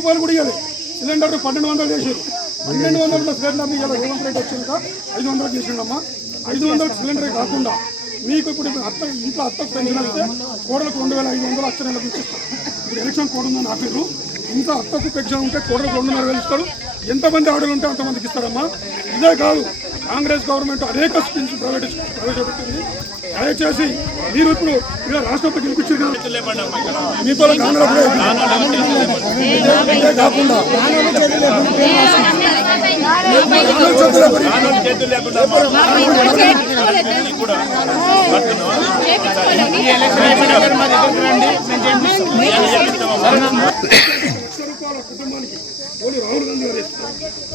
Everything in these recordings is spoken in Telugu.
రూపాయలు కూడా ఇవ్వాలి సిలిండర్ పన్నెండు వందలు చేసారు పన్నెండు వందల సిలిండర్ ఇలా రేవంత్ రెడ్డి వచ్చాక ఐదు వందలు చేసిండమ్మా. ఐదు వందల సిలిండర్ కాకుండా మీకు ఇప్పుడు అత్త ఇంట్లో అత్తకు పెన్షన్ వస్తే కోడలకు రెండు వేల ఐదు వందలు అచ్చ నెలకు ఇచ్చిస్తారు ఇప్పుడు ఎలక్షన్ కోడ్ ఉందని ఆపారు ఇంట్లో అత్తకు పెన్షన్ ఉంటే కోడలకు రెండున్నర వేలు ఇస్తారు. ఎంతమంది ఆడలు ఉంటే అంతమందికి ఇస్తారమ్మా. ఇదే కాదు కాంగ్రెస్ గవర్నమెంట్ అనేక స్కీమ్స్ ప్రైవేట్ ప్రవేశపెట్టింది దయచేసి మీరు ఇప్పుడు ఇలా రాష్ట్రపతి గెలిపించారు మీతో కాకుండా కుటుంబానికి రాహుల్ గాంధీ గారు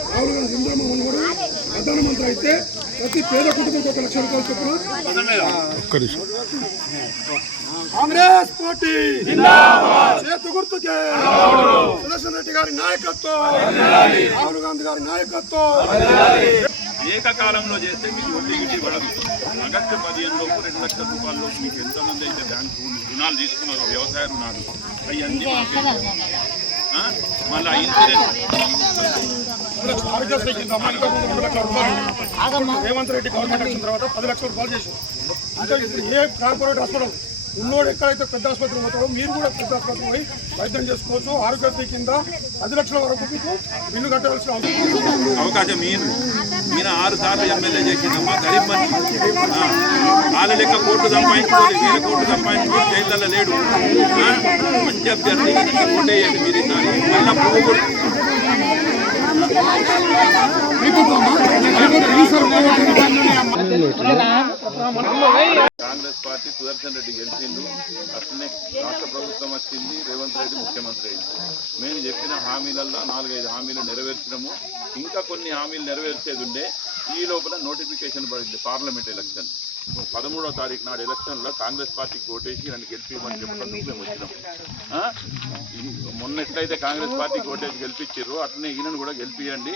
రాహుల్ గాంధీ ఇంద్రమోహన్ కూడా ప్రధానమంత్రి అయితే ప్రతి పేద కుటుంబానికి ఒక లక్ష రూపాయలు చొప్పున. కాంగ్రెస్ పార్టీ చేతు గుర్తుకే. సుదర్శన్ రెడ్డి గారి నాయకత్వం. రాహుల్ గాంధీ గారి నాయకత్వం. ఏకకాలంలో చేస్తే మీకు వడ్డీ గిడ్డీ పడదు. ఆగస్టు పదిహేను లోపు రెండు లక్షల రూపాయల లోపు మీకు ఎంతమంది అయితే బ్యాంకు రుణాలు తీసుకున్నారో వ్యవసాయ రుణాలు అవన్నీ? మళ్ళీ ఇన్సూరెన్స్. రేవంత్ రెడ్డి గవర్నమెంట్ వచ్చిన తర్వాత పది లక్షల రూపాయలు ఇప్పుడు ఏ కార్పొరేట్ హాస్పిటల్ ఉన్నోడు ఎక్కడైతే పెద్ద ఆసుపత్రి పోతాడో మీరు కూడా పెద్ద ఆసుపత్రి పోయి వైద్యం చేసుకోవచ్చు ఆరోగ్యశ్రీ కింద పది లక్షల వరకు మీకు బిల్లు కట్టాల్సిన అవసరం లేదు. అవకాశం మీరు ఈయన ఆరు సార్లు ఎమ్మెల్యే చేసిందమ్మా గరీబ్ మనిషి. వాళ్ళ లెక్క కోట్లు సంపాదించుకోలేదు వేల కోట్లు సంపాదించుకోలేదు జైళ్ళల్లో లేడు. మంచి అభ్యర్థి. మీరు ఈసారి? మళ్ళా పువ్వు గుర్తు. సుదర్శన్ రెడ్డి గెలిచిండు. అట్లనే రాష్ట్ర ప్రభుత్వం వచ్చింది. రేవంత్ రెడ్డి ముఖ్యమంత్రి అయింది మేము చెప్పిన హామీలల్లో నాలుగైదు హామీలు నెరవేర్చడము ఇంకా కొన్ని హామీలు నెరవేర్చేది ఉండే ఈ లోపల నోటిఫికేషన్ పడింది పార్లమెంట్ ఎలక్షన్. పదమూడవ తారీఖు నాడు ఎలక్షన్లో కాంగ్రెస్ పార్టీకి ఓటేసి నన్ను గెలిపించమని చెప్పడానికి మేము వచ్చినాం. మొన్న ఎట్లయితే కాంగ్రెస్ పార్టీకి ఓటేసి గెలిపించారు అట్లనే ఈయనను కూడా గెలిపియండి.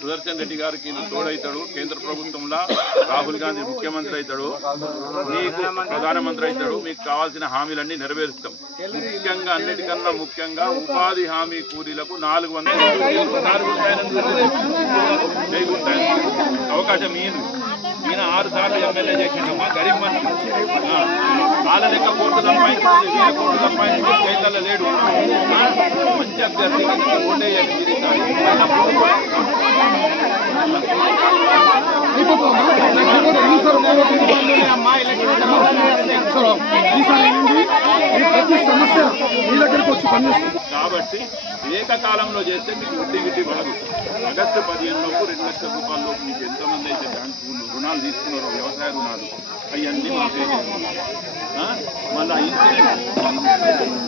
సుదర్శన్ రెడ్డి గారికి ఈయన తోడవుతాడు కేంద్ర ప్రభుత్వంలో. రాహుల్ గాంధీ ముఖ్యమంత్రి అవుతాడు. మీకు ప్రధానమంత్రి అవుతాడు. మీకు కావాల్సిన హామీలన్నీ నెరవేరుస్తాం. ముఖ్యంగా అన్నిటికన్నా ముఖ్యంగా ఉపాధి హామీ కూలీలకు నాలుగు వందల. అవకాశం ఈయన ఈయన ఆరు సార్లు ఎమ్మెల్యే చేసిందమ్మా గరీబ్ మనిషి వాళ్ళ లెక్క కోట్లు సంపాదించుకోలేదు వేల కోట్లు సంపాదించుకోలేదు జైళ్ళల్లో లేడు ఆ, మంచి అభ్యర్థి ఈయనకి ఓటేయండి మీరు ప్రతి సమస్య మీ వచ్చి పనిచేస్తుంది కాబట్టి ఏకకాలంలో చేస్తే మీకు వడ్డీ గిడ్డీ పడదు. ఆగస్టు పదిహేను లోపు రెండు లక్షల రూపాయల లోపు మీకు ఎంతమంది అయితే బ్యాంకు రుణాలు తీసుకున్నారో వ్యవసాయ రుణాలు అవన్నీ మాకే మళ్ళీ ఇన్సూరెన్స్.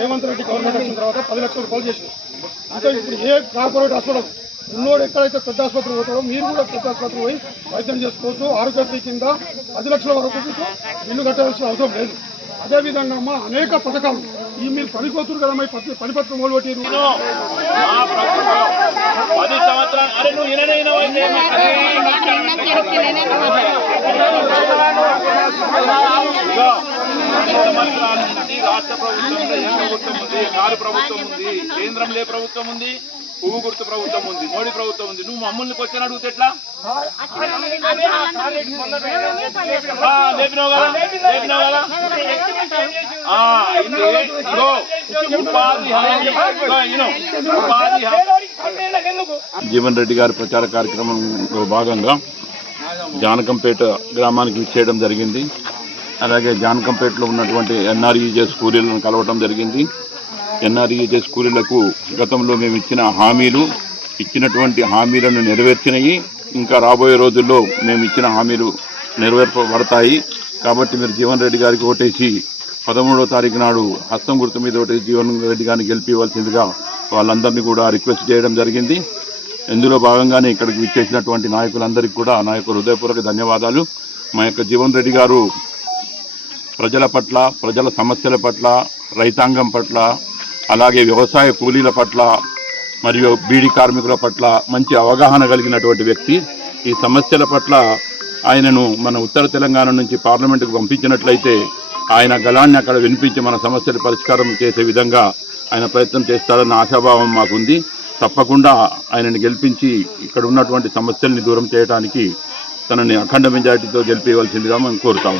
రేవంత్ రెడ్డి గవర్నమెంట్ వచ్చిన తర్వాత పది లక్షల రూపాయలు చేసింది అంటే ఇప్పుడు ఏ కార్పొరేట్ హాస్పిటల్ ఉన్నోడు ఎక్కడైతే పెద్ద ఆసుపత్రి పోతాడో మీరు కూడా పెద్ద ఆసుపత్రి పోయి వైద్యం చేసుకోవచ్చు ఆరోగ్యశ్రీ కింద పది లక్షల వరకు మీకు బిల్లు కట్టాల్సిన అవసరం లేదు. అదేవిధంగా అమ్మ అనేక పథకాలు ఈ మీరు పనిపోతున్నారు కదా మరి పత్రి- పనిపత్రం మొదలుపెట్టారు మా ప్రభుత్వం పది సంవత్సరాలు అరే నువ్వు రాష్ట్ర ప్రభుత్వం ఉంది కారు ప్రభుత్వం ఉంది కేంద్రంలో ఏ ప్రభుత్వం ఉంది. పువ్వు గుర్తు ప్రభుత్వం ఉంది మోడీ ప్రభుత్వం ఉంది. నువ్వు మమ్మల్ని క్వశ్చన్ అడిగితే ఎట్లా? లేపినావు కదా లేపినావు కదా. జీవన్ రెడ్డి గారి ప్రచార కార్యక్రమంలో భాగంగా జానకంపేట గ్రామానికి విచ్చేయడం జరిగింది. అలాగే జానకంపేటలో ఉన్నటువంటి ఎన్ఆర్ఈజెస్ కూలీలను కలవటం జరిగింది. ఎన్ఆర్ఈజెస్ కూలీలకు గతంలో మేము ఇచ్చిన హామీలు ఇచ్చినటువంటి హామీలను నెరవేర్చినవి ఇంకా రాబోయే రోజుల్లో మేము ఇచ్చిన హామీలు నెరవేర్పబడతాయి. కాబట్టి మీరు జీవన్ రెడ్డి గారికి ఓటేసి పదమూడవ తారీఖు నాడు హస్తం గుర్తు మీద ఓటేసి జీవన్ రెడ్డి గారిని గెలిపివ్వాల్సిందిగా వాళ్ళందరినీ కూడా రిక్వెస్ట్ చేయడం జరిగింది. ఇందులో భాగంగానే ఇక్కడికి విచ్చేసినటువంటి నాయకులందరికీ కూడా నా యొక్క హృదయపూర్వక ధన్యవాదాలు. మా యొక్క జీవన్ రెడ్డి గారు ప్రజల పట్ల ప్రజల సమస్యల పట్ల రైతాంగం పట్ల అలాగే వ్యవసాయ కూలీల పట్ల మరియు బీడీ కార్మికుల పట్ల మంచి అవగాహన కలిగినటువంటి వ్యక్తి. ఈ సమస్యల పట్ల ఆయనను మన ఉత్తర తెలంగాణ నుంచి పార్లమెంటుకు పంపించినట్లయితే ఆయన గళాన్ని అక్కడ వినిపించి మన సమస్యలు పరిష్కారం చేసే విధంగా ఆయన ప్రయత్నం చేస్తాడన్న ఆశాభావం మాకుంది. తప్పకుండా ఆయనని గెలిపించి ఇక్కడ ఉన్నటువంటి సమస్యల్ని దూరం చేయడానికి తనని అఖండ మెజార్టీతో గెలిపించవలసిందిగా మేము కోరుతాము